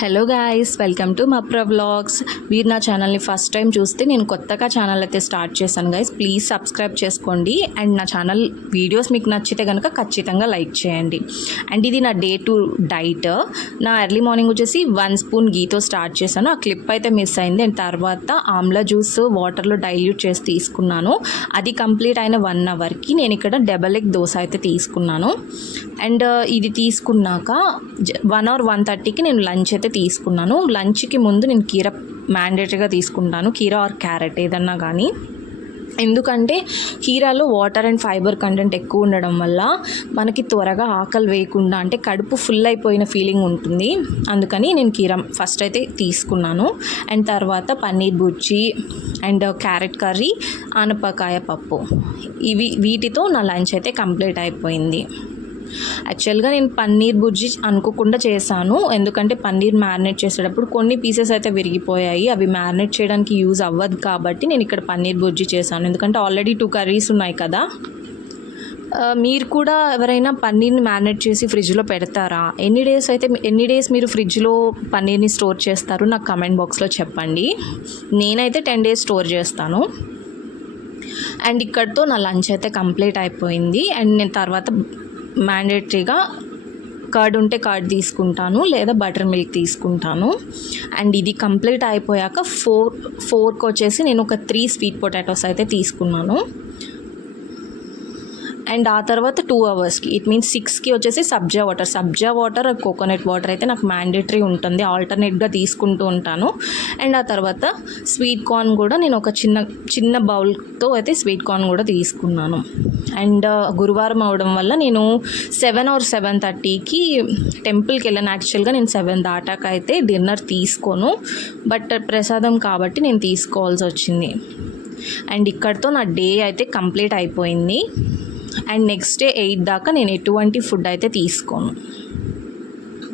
Hello guys, welcome to మప్ర vlogs. మీరు నా ఛానల్ని ఫస్ట్ టైం చూస్తే నేను కొత్తగా ఛానల్ అయితే స్టార్ట్ చేశాను గైస్. ప్లీజ్ సబ్స్క్రైబ్ చేసుకోండి అండ్ నా ఛానల్ వీడియోస్ మీకు నచ్చితే కనుక ఖచ్చితంగా లైక్ చేయండి. అండ్ ఇది నా డే టు డైట్. నా ఎర్లీ మార్నింగ్ వచ్చేసి 1 స్పూన్ గీతో స్టార్ట్ చేశాను. ఆ క్లిప్ అయితే మిస్ అయింది. అండ్ తర్వాత ఆమ్లా జ్యూస్ వాటర్లో డైల్యూట్ చేసి తీసుకున్నాను. అది కంప్లీట్ అయిన 1 అవర్కి నేను ఇక్కడ డబల్ ఎగ్ దోశ అయితే తీసుకున్నాను. అండ్ ఇది తీసుకున్నాక 1 or 1:30కి నేను లంచ్ అయితే తీసుకున్నాను. లంచ్కి ముందు నేను కీర మ్యాండేటరీగా తీసుకుంటాను, కీర ఆర్ క్యారెట్ ఏదన్నా కానీ. ఎందుకంటే కీరాలో వాటర్ అండ్ ఫైబర్ కంటెంట్ ఎక్కువ ఉండడం వల్ల మనకి త్వరగా ఆకలి వేయకుండా, అంటే కడుపు ఫుల్ అయిపోయిన ఫీలింగ్ ఉంటుంది. అందుకని నేను కీర ఫస్ట్ అయితే తీసుకున్నాను. అండ్ తర్వాత పన్నీర్ బుజ్జి అండ్ క్యారెట్ కర్రీ, ఆనపకాయ పప్పు, వీటితో నా లంచ్ అయితే కంప్లీట్ అయిపోయింది. యాక్చువల్గా నేను పన్నీర్ బుజ్జి అనుకోకుండా చేశాను. ఎందుకంటే పన్నీర్ మ్యారినేట్ చేసేటప్పుడు కొన్ని పీసెస్ అయితే విరిగిపోయాయి. అవి మ్యారినేట్ చేయడానికి యూజ్ అవ్వదు కాబట్టి నేను ఇక్కడ పన్నీర్ బుజ్జి చేశాను. ఎందుకంటే ఆల్రెడీ 2 కర్రీస్ ఉన్నాయి కదా. మీరు కూడా ఎవరైనా పన్నీర్ని మ్యారినేట్ చేసి ఫ్రిడ్జ్లో పెడతారా? ఎన్ని డేస్ మీరు ఫ్రిడ్జ్లో పన్నీర్ని స్టోర్ చేస్తారు? నాకు కమెంట్ బాక్స్లో చెప్పండి. నేనైతే 10 days స్టోర్ చేస్తాను. అండ్ ఇక్కడితో నా లంచ్ అయితే కంప్లీట్ అయిపోయింది. అండ్ నేను తర్వాత మ్యాండేటరీగా కర్డ్ ఉంటే కర్డ్ తీసుకుంటాను, లేదా బటర్ మిల్క్ తీసుకుంటాను. అండ్ ఇది కంప్లీట్ అయిపోయాక 4కి వచ్చేసి నేను ఒక 3 స్వీట్ పొటాటోస్ అయితే తీసుకున్నాను. అండ్ ఆ తర్వాత 2 అవర్స్కి, ఇట్ మీన్స్ 6కి వచ్చేసి సబ్జా వాటర్ కోకోనట్ వాటర్ అయితే నాకు మ్యాండేటరీ ఉంటుంది, ఆల్టర్నేట్గా తీసుకుంటూ ఉంటాను. అండ్ ఆ తర్వాత స్వీట్ కార్న్ కూడా నేను ఒక చిన్న బౌల్తో అయితే స్వీట్ కార్న్ కూడా తీసుకున్నాను. అండ్ గురువారం అవడం వల్ల నేను 7 or 7:30కి టెంపుల్కి వెళ్ళాను. యాక్చువల్గా నేను 7 దాటాక అయితే డిన్నర్ తీసుకోను, బట్ ప్రసాదం కాబట్టి నేను తీసుకోవాల్సి వచ్చింది. అండ్ ఇక్కడితో నా డే అయితే కంప్లీట్ అయిపోయింది. అండ్ నెక్స్ట్ డే 8 దాకా నేను ఎటువంటి ఫుడ్ అయితే తీసుకోను.